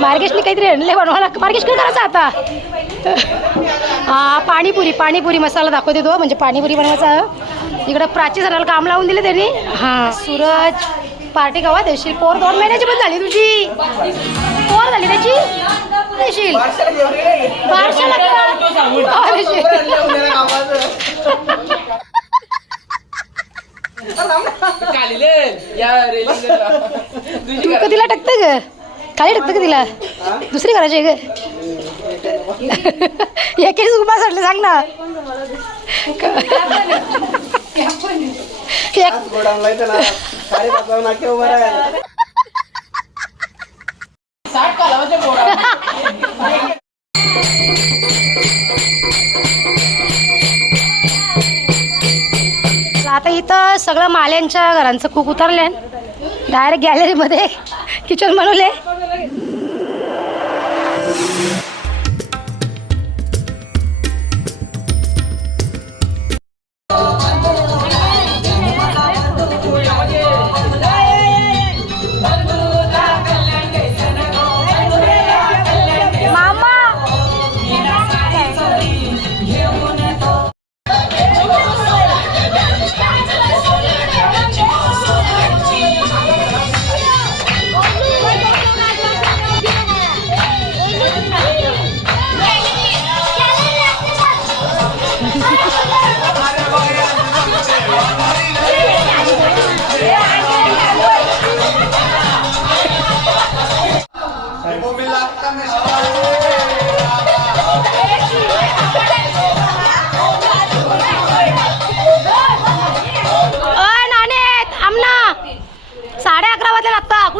मार्गेशने काहीतरी आणले बनवा लागतं मार्गेश काय करायचं आता? हा पाणीपुरी पाणीपुरी मसाला दाखवते तो म्हणजे पाणीपुरी बनवायचा इकडं प्राची सराला काम लावून दिले त्यांनी. हां सूरज पार्टी गावात देशील पोर दोन महिन्याची पण झाली तुझी. पोर झाली त्याची? देशील तू का तिला टाकतं ग? खाली टाकतं का तिला? दुसरी करायची ग. एकेच उभा सोडले सांग ना. आता इथं सगळं माल्यांच्या घरांचं खूप उतरले डायरेक्ट गॅलरीमध्ये किचन बनवले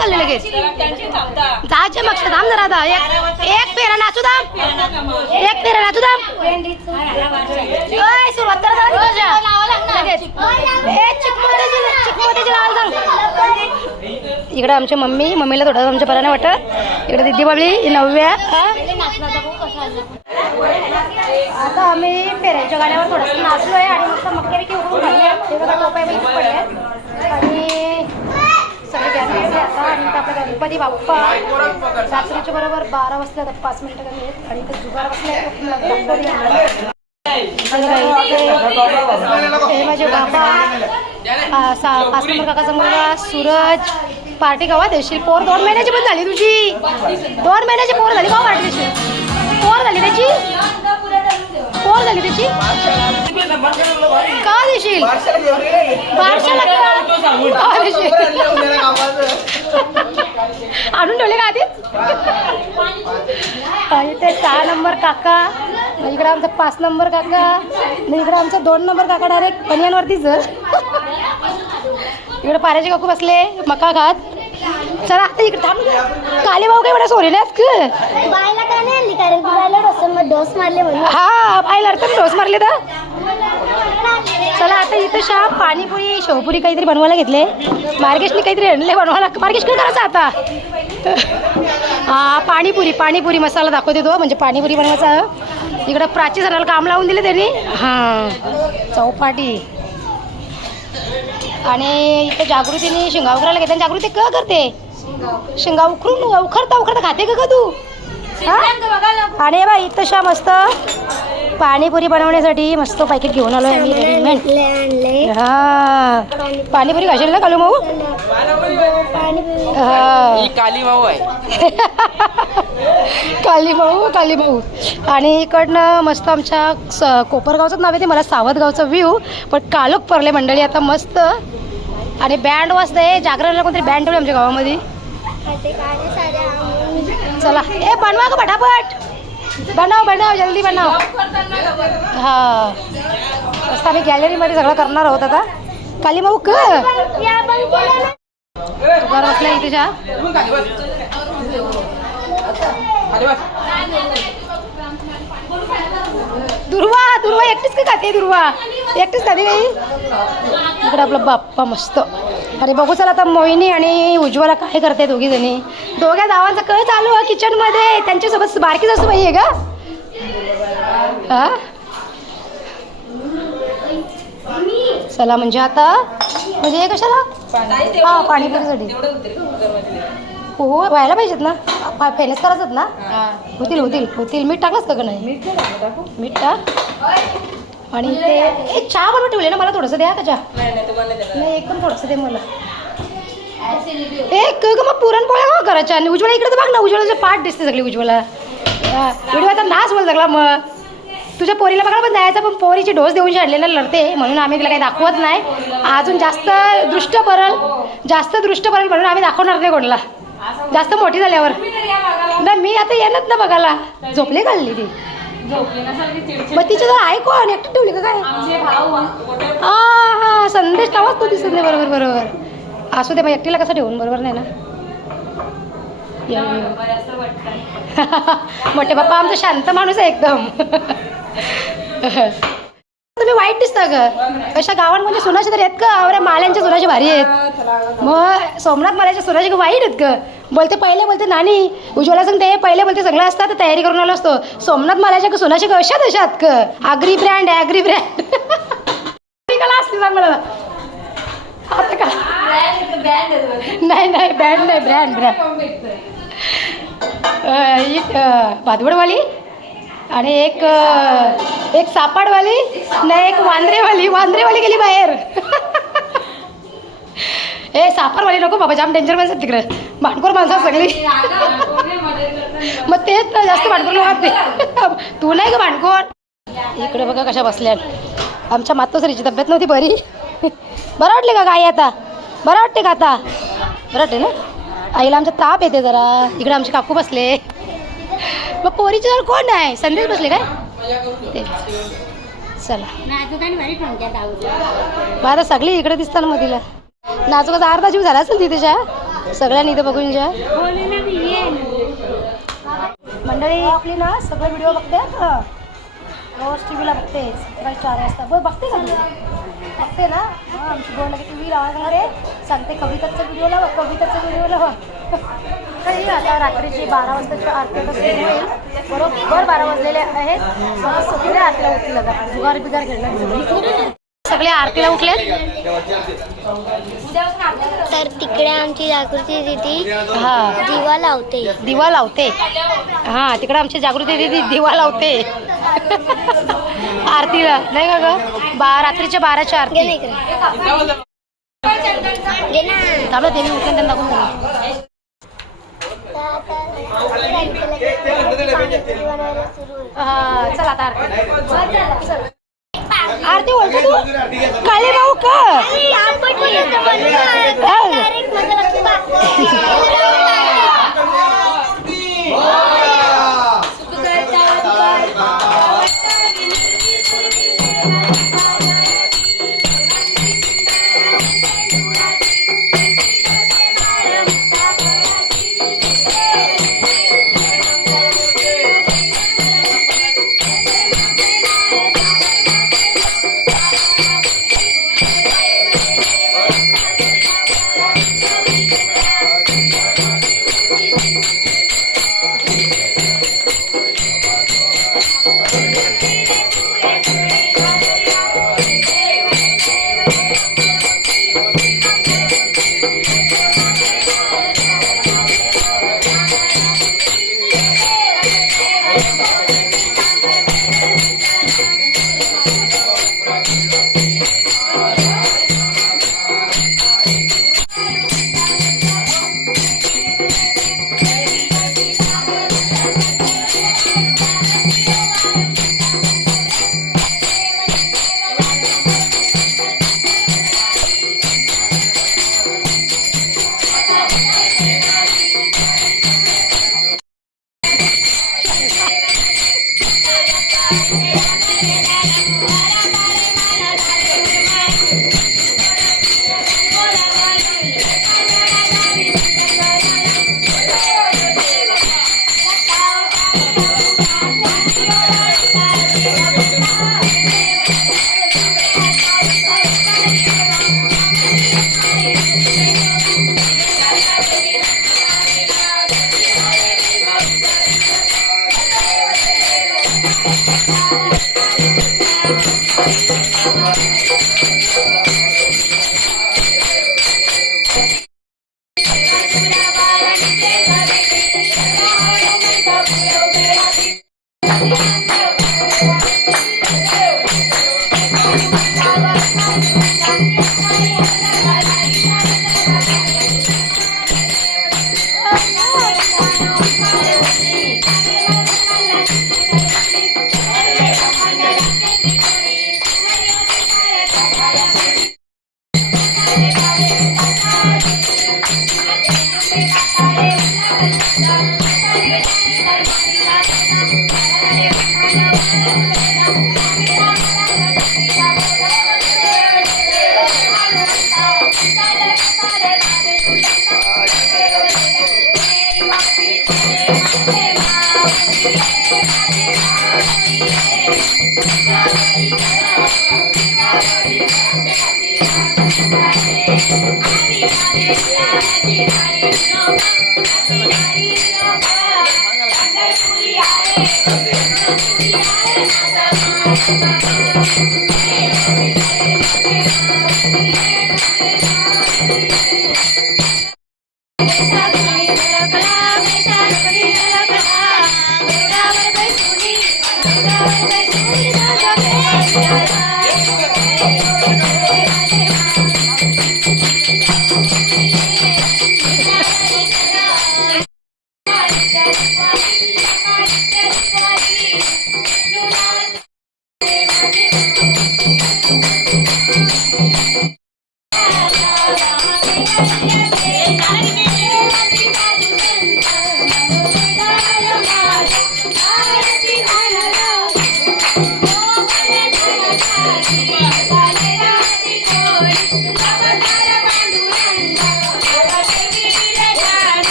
झाले लगेच जायचे मग थांब जरा आता. एक एक पेरा नाचू दाम एक पेरा नाचू सुरुवात तुझ्या. लगेच. ए, सांग. इकडे आमची मम्मी मम्मीला थोडं आमच्या बरं नाही वाटत. इकडे दिदी बाबली नवव्या? आता आम्ही पेऱ्यांच्या गाण्यावर थोडंसं नाचलोय आणि मस्त मक्यापैकी उघडून काढले बघा टोपाय वगैरे पडले. आणि सगळे गॅस आता आणि इथं आपला गणपती बाप्पा. रात्रीच्या बरोबर बारा वाजता आता पाच मिनिटं कमी आहेत. आणि इथं जुगार बसले हे माझे बाबा. पाच नंबर काकाचा मुलगा सूरज. पार्टी गावात येशील पोर दोन महिन्याची पण झाली तुझी. दोन महिन्याची पोर झाली का पार्टी देशील? पोर झाली त्याची? पोर झाली त्याची? का देशील? बारशाला? का देशील? आणून ठेवले का आधीच आणि ते सहा नंबर काका आणि इकडे आमचा पाच नंबर काका आणि इकडे आमचा दोन नंबर काका डायरेक्ट पनियानवरतीच इकडे पाऱ्याचे काकू बसले मका खात चला आता इकडे थांब. काले भाऊ काय एवढा सोरे नाहीत का बायला काय नाही आणली? कारण की बायला डोस डोस मारले म्हणून. हा पाहिलं तर डोस मारले तर? चला आता इथं शा पाणीपुरी शेवपुरी काहीतरी बनवायला घेतले. मार्गेशने काहीतरी आणले बनवायला. मार्गेश काय करायचं आता? हा पाणीपुरी पाणीपुरी मसाला दाखवते तो. म्हणजे पाणीपुरी बनवायचा. इकडं प्राची सराला काम लावून दिले त्यांनी. हां चौपाटी. आणि इथं जागृतीने शिंगा उकरायला घेते. आणि जागृती का करते? शिंगा उकरून उखरता उखरता खाते का ग तू? हा? आणि बा इथं शा मस्त पाणीपुरी बनवण्यासाठी मस्त पॅकेट घेऊन आलोय मी रेडीमेड हा. पाणीपुरी खाशील ना कालू हा. ही काली भाऊ आहे. काली भाऊ काली भाऊ आणि इकडनं मस्त आमच्या स कोपरगावचंच नाव आहे ते मला सावतगावचं व्ह्यू पण कालोख परले मंडळी आता मस्त. आणि बँड वाजते जागरणला कोणतरी बँड ठेवले आमच्या गावामध्ये. चला. ए बनवा का फटाफट बनाव बनाव जल्दी बनाव हा. मस्त आम्ही गॅलरीमध्ये सगळं करणार आहोत आता. काली भाऊ क या घर बसल्या इथे दुर्वा दुर्वा एकटीच का खाते दुर्वा? एकटीच खाते काही? इकडे आपला बाप्पा मस्त. अरे बघू चला आता मोहिनी आणि उज्ज्वला काय करते दोघी जणी. दोघ्या जावांचा कळ चालू आहे किचनमध्ये त्यांच्यासोबत बारकीच असं बाई आहे का? हा? चला म्हणजे आता म्हणजे कशाला? हा पाणीपुरीसाठी. हो. व्हायला पाहिजेत ना. फेनेस करायचं ना? होतील होतील होतील. मीठ टाकलंच का नाही? मीठ टाक. आणि ते चहा बनवून ठेवले ना मला थोडंसं द्या का चहा. नाही एकदम थोडंसं दे मला. एक ग मग पुरणपोळ्या का करायच्या. आणि उज्ज्वला इकडे तर बघ ना उज्ज्वलाचे पाठ दिसते सगळी उज्ज्वला. आता नाच बोल सगळा मग. तुझ्या पोरीला बघा पण जायचं पण पोरीची डोस देऊन शाळलेला लढते. म्हणून आम्ही तिला काही दाखवत नाही. अजून जास्त दृष्ट परल जास्त दृष्ट परल म्हणून आम्ही दाखवणार नाही कोणाला. जास्त मोठी झाल्यावर. नाही मी आता येणार ना बघायला. झोपले घालली ती? मग तिच्या जर आहे कोण? एकटी ठेवली का काय? हा हा संदेश टावाच तो दिसत नाही. बरोबर बरोबर. असू दे मग एकटीला कसं ठेवून? बरोबर नाही ना. मोठे बाप्पा आमचा शांत माणूस आहे एकदम. तुम्ही वाईट दिसता ग. अशा गावांमध्ये सुनाचे तरी आहेत का अरे माल्यांच्या सुनाचे भारी आहेत. मग सोमनाथ माल्याच्या सुनाचे वाईट आहेत ग. बोलते पहिले बोलते नानी उज्ज्वला सांगते पहिले बोलते सगळं असतात तर तयारी करून आलो असतो. सोमनाथ माल्याच्या सुनाचे कशा अशात अशात ग. अग्री ब्रँड आहे अग्री ब्रँड कला असली सांग मला. आता का? नाही नाही ब्रँड नाही ब्रँड ब्रँड एक भातवडवाली आणि एक एक सापाडवाली नाही एक वांद्रेवाली. वांद्रेवाली गेली बाहेर. ए सापाडवाली नको बाबा जाम डेंजर माणसं तिकडे. भांडखोर माणसं सगळी. मग तेच ना जास्त भांडखोर लोक तू. नाही का भांडखोर. इकडे बघा कशा बसल्या आमच्या मातोश्रीची तब्येत नव्हती बरी. बरं वाटले का गाई आता? बरं वाटते का आता? बरं वाटते ना? आईला आमचा ताप येते जरा. इकडे आमचे काकू बसले. मग पोरीचे जर कोण आहे? संदेश बसले काय? ते. चला. मग आता सगळी इकडे दिसतात मग तिला. नाचूकाचा अर्धा जीव झाला असेल तिथेच्या सगळ्यांनी इथं बघून जा मंडळी आपली ना सगळे व्हिडिओ बघते रोज टी व्हीला बघतेच सकाळी चार वाजता. बरं बघते का तू? बघते ना? हां आमची बोल की टी व्ही लावा आहे. सांगते कविताचा व्हिडिओ लावा कविताचा व्हिडिओ लावा. तरी आता रात्रीची बारा वाजताची आरती आता सुरू होईल. बरोबर बारा वाजलेले आहेत. आता सगळे आरतीला उठतील आता. जुगार बिगार खेळणार सगळे आरतीला उठलेत तर तिकडे आमची जागृती दिदी हा. दिवा लावते. दिवा लावते. हा तिकडे आमची जागृती दिदी दिवा लावते. आरतीला नाही का ग? बा रात्रीच्या बाराच्या आरती. इकडे. घे ना. थांबा ते मी उठून त्यांना दाखवून. बनवायला सुरू. हा चल आता आरती. चल. आरती ओळख तू? काळे भाऊ का?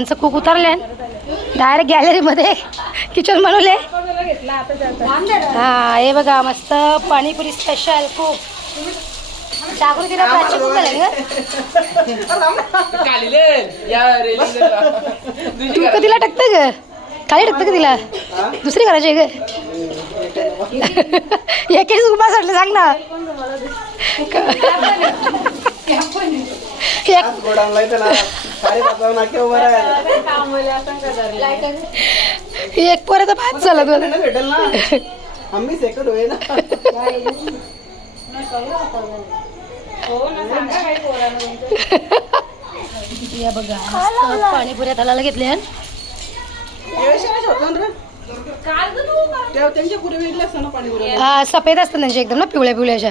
घरांचं कूक उतरले डायरेक्ट गॅलरीमध्ये किचन बनवले हा हे बघा मस्त पाणीपुरी स्पेशल कूक जागृतीला प्राची खूप झाले तू कधीला टाकतं ग. काय टाकतं का तिला. दुसरी करायची ग. एकेच उभा सोडलं सांग ना. एक एक पोराचा भात झाला तुला भेटेल ना आम्ही सेकंड होय ना या बघा पाणीपुऱ्या तलाला घेतल्या हा सफेद असतात त्यांच्या एकदम ना पिवळ्या पिवळ्याच्या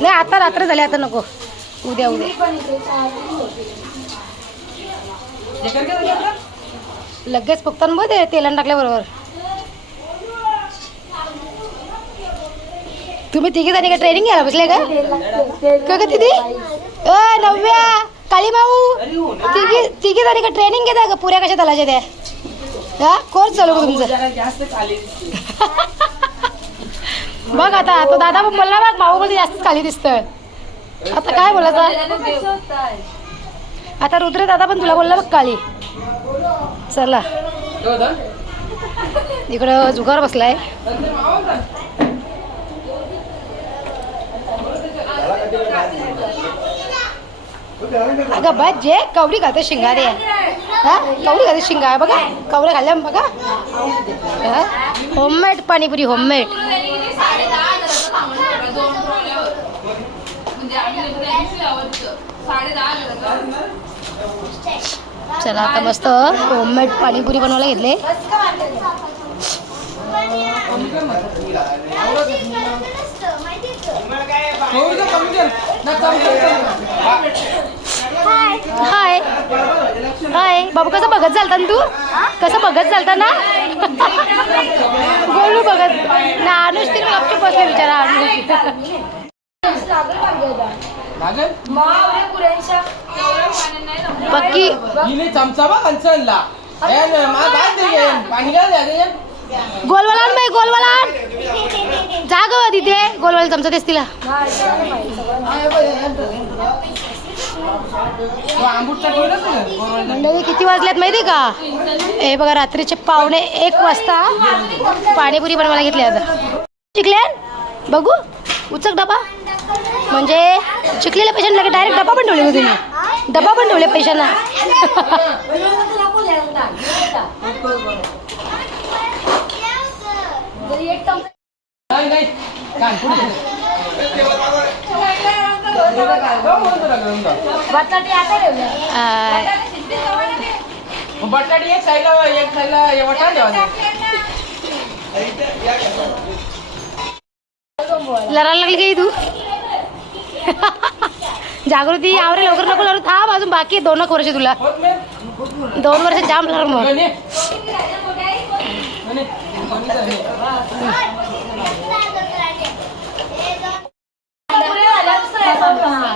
नाही आता रात्र झाली आता नको. उद्या उद्या. का? लगेच फुकताना मग ते तेलान टाकल्याबरोबर तुम्ही तिघी जणी का ट्रेनिंग घ्यायला बसले का? का ग तिथे अ नव्या काळी माऊ. तिघी तिघी जणी का ट्रेनिंग घेता का पुऱ्या कशा तलाच्या त्या हा कोर्स चालू का तुमचं बघ आता तो दादा पण बोलला बघ भाऊ मध्ये जास्तच खाली दिसतं आता काय बोलायचं? आता रुद्र दादा पण तुला बोलला बघ काळी चला. तो इकडं जुगार बसलाय. अगं बस जे कवडी घालते शिंगारे. हा? कवडी घालते शिंगा बघा. कवड्या खाल्ल्या बघा. Homemade panipuri homemade. चला आता मस्त होममेड पाणीपुरी बनवायला घेतले. हाय हाय बाबू कसं बघत चालता ना तू कसं बघत चालता ना बोलू बघत ना अनुष्ठी गपचूप बसले विचारा लागेल पक्की चमचा बा कंचनला पाणी गोलवाला बाई गोलवाला जा ग तिथे गोलवाला चमचा देस तिला आंबूटचा ठेवलंच ना बरोबर मंडळी किती वाजल्यात माहिती का? हे बघा रात्रीचे पावणे एक वाजता पाणीपुरी बनवायला घेतली आता चिकल्यान बघू. उचक डबा. म्हणजे चिकलेल्या पेशंट लगे डायरेक्ट डबा पण ठेवले होते तुम्ही? डबा पण ठेवले पेशंटना नाही बटाटी एक साईडला एक साईडला वटा द्यावा लढायला लागली काही तू? जागृती आवरे लवकर नको लढू थांब अजून बाकी दोन एक वर्ष तुला. दोन वर्ष जाम लढ मग गणे. गणे. गणित आहे.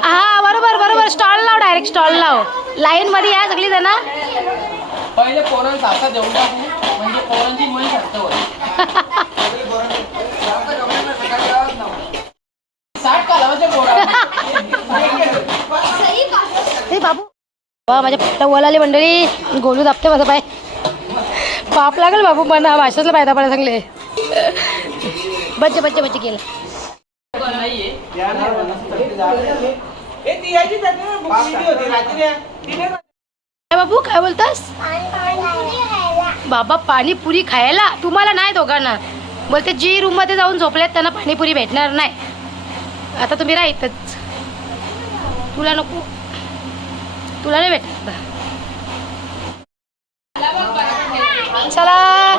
हा बरोबर बरोबर स्टॉल लाव डायरेक्ट स्टॉल लाव लाईन मध्ये या सगळी जण. पहिले पोरांचा हातात देऊन टाकू म्हणजे पोरांची होईल. साठ कालावचे पोरा बाबू. वा माझ्या पोटाला वलाले मंडळी. गोलू दाबते माझा पाय. पाप लागेल बाबू पण भाषेतलं पायदा पडा चांगले बच्चे बच्चे बच्चे केलं काय बाबू काय बोलतास? बाबा पाणीपुरी खायला? तुम्हाला नाही दोघांना. बोलते जी रूममध्ये जाऊन झोपल्यात त्यांना पाणीपुरी भेटणार नाही. आता तुम्ही राहतच तुला नको. तुला नाही आता. चला.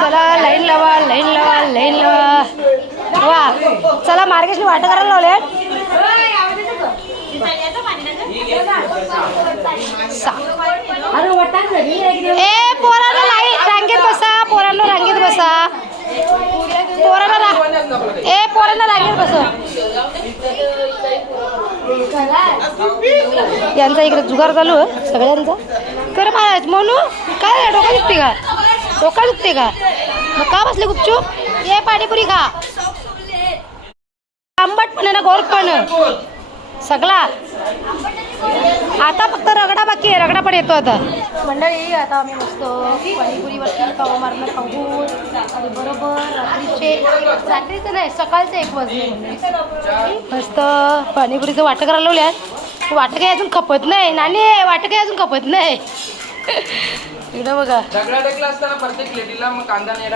चला लाईन लावा लाईन लावा लाईन लावा. वा. चला मार्गेशने वाटं करायला लावले ए पोरांना लाईन रांगेत बसा पोरांना रांगेत बसा. पोरांना ए पोरांना रांगेत बसा. यांचा इकडे जुगार चालू आहे सगळ्यांचा. तर महाराज म्हणू काय डोका दुखते का? डोका दुखते का? मग का बसले गुपचूप? ये पाणीपुरी खा. आंबट पण आहे ना गोड पण सगळा. आता फक्त रगडा बाकी आहे रगडा पण येतो आता. मंडळी आता आम्ही मस्त पाणीपुरीवरती पावा मारणं खाऊ. आणि बरोबर रात्रीचे रात्रीचं नाही सकाळचे एक वाजले मस्त पाणीपुरीचं वाटं करायला लावल्यात वाटं काही अजून खपत नाही. नानी वाटं काही अजून खपत नाही. इकडं बघा. टेकला असताना प्रत्येक लेडीला मग कांदा नाही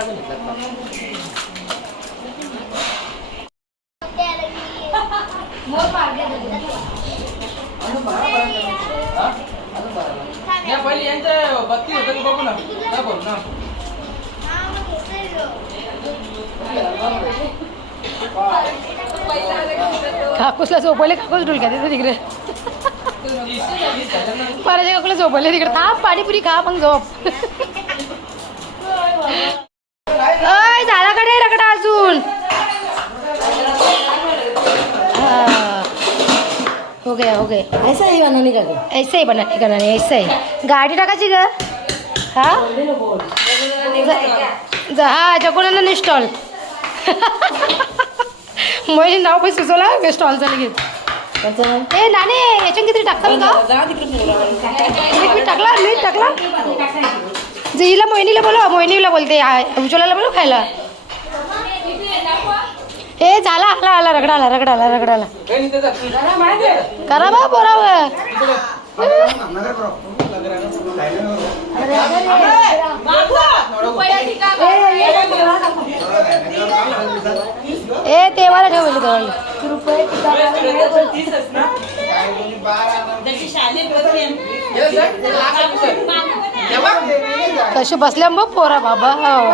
पहिले यांचं बत्तीस होतं की बघू ना. नाही बघू ना. काकूसला झोपवले काकूस डुलक्या तिथे तिकडे. माझ्या काकूला झोपवले तिकडे. थांब पाणीपुरी खा मग झोप. हो गया हो गया ऐसा ही बनाने का क्या? ऐसे ही बनाने का नाही ऐसे ही गाडी टाकायची ग हा ज- ज- हा जगुणानं स्टॉल माझे नाव पण सुचवला स्टॉलचं लगेच त्याचं ए नाने याच्यात किती टाकता मी का जा तिकडे पोराला. मीठ मीठ टाकला मीठ टाकला जे हिला मोहिनीला बोलव मोहिनीला बोलते आ- उज्ज्वलाला बोलव खायला ए झाला आला आला रगडा आला रगडा आला रगडा आला काही नाही त्याचं. करा बा बोरावं ए ठेवलं हे ते सर. हे बघ. कशी बसल्या मग पोरा बाबा हो.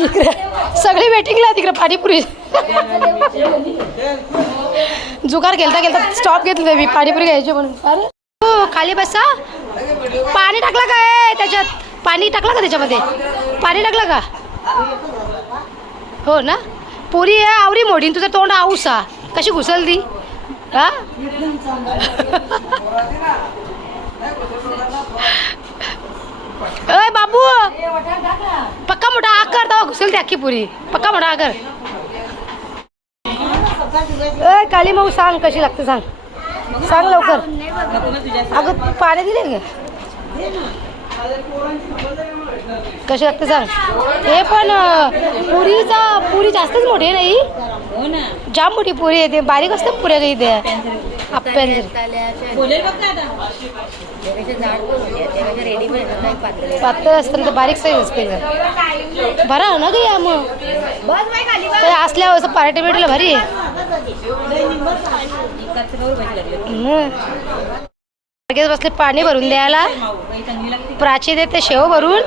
सगळे सगळी वेटिंगला तिकडे पाणीपुरी. जुगार गेलता गेलता स्टॉप घेतलं मी पाणीपुरी घ्यायची म्हणून. हो खाली बसा. पाणी टाकलं का? त्याच्यात. पाणी टाकलं का त्याच्यामध्ये? पाणी टाकलं का? हो ना? पुरी आहे आवरी मोडीन. तुझं तोंड आऊसा कशी घुसल ती अय बाबू! पक्का मोठा आकर तेव्हा घुसेल ती अख्खी पुरी पक्का मोठा आकर अय काली माऊ सांग कशी लागते सांग. सांग लवकर. अगं पाणी दिले ग कशी लागते सांग. हे पण पुरीचा पुरी जास्तच मोठी आहे नाही जाम मोठी पुरी आहे ते. बारीक असतात पुऱ्या काही त्या? आप्यांचे पातळ असतं तर बारीक साईज असते का बरा हो ना ग या मग? ते असल्यावर असं पार्टी बिर्टीला भारी आहे. लगेच बसले पाणी भरून द्यायला. प्राची देते शेव भरून?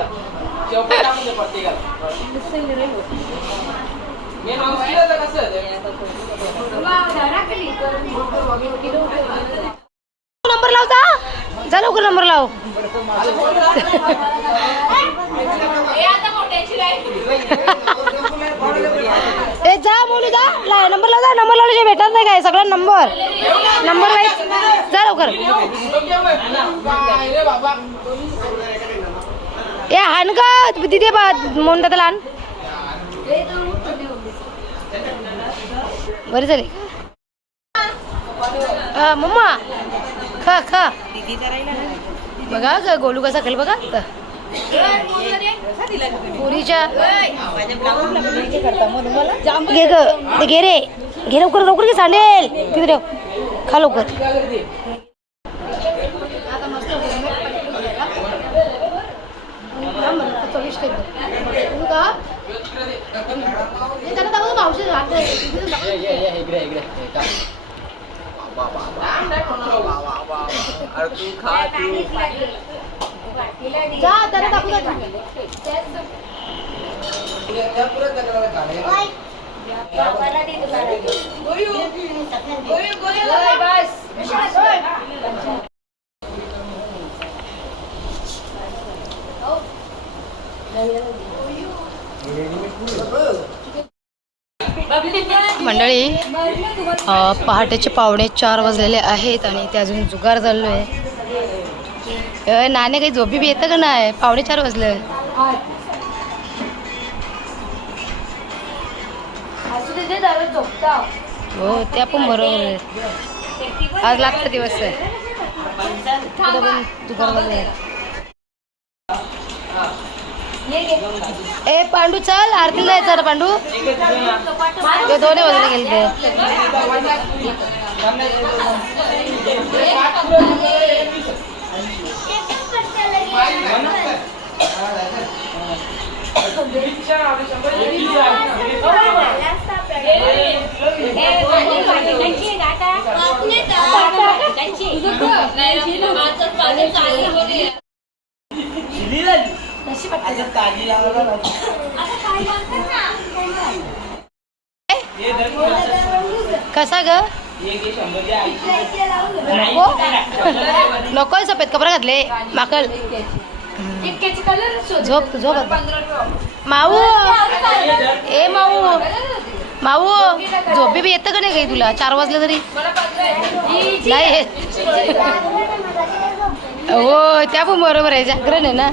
नंबर लाव जा. जा लवकर नंबर लाव. ए जा बोलू जा. ला नंबर लाव जा. नंबर लावल्याशिवाय भेटत नाही काय? सगळा नंबर. Number wise. जा लवकर. ए हान का? दिदे बा म्हणून त्याला लहान बरी झाली. मम्मा खा खा. बघा ग गोलू कसा खेळ बघा. पुरीच्या घे ग ते घे रे. घे लवकर लवकर घे सांडेल तिथे ठेव. खा लवकर. ये, ये, ये, इकडे, इकडे. हे का? अरे तू खा तू. जा त्याला. मंडळी पहाटेचे पावणे चार वाजलेले आहेत आणि ते अजून जुगार चाललो आहे. नाणे काही झोपी बी येतं का नाही? पावणे चार वाजलं. हो त्या पण बरोबर आहे. आज लागतं दिवस आहे. ए पांडू चल आरती जायचं पांडू. ते दोन्ही वाजले गेले ते. कसा ग? हो. नको नको सफेद कपडे घातले. माकल. झोप झोप माऊ ए माऊ माऊ झोपे बी येतं का नाही काही तुला? चार वाजले तरी. नाही येत. हो त्या पण बरोबर आहे. जागरण आहे ना.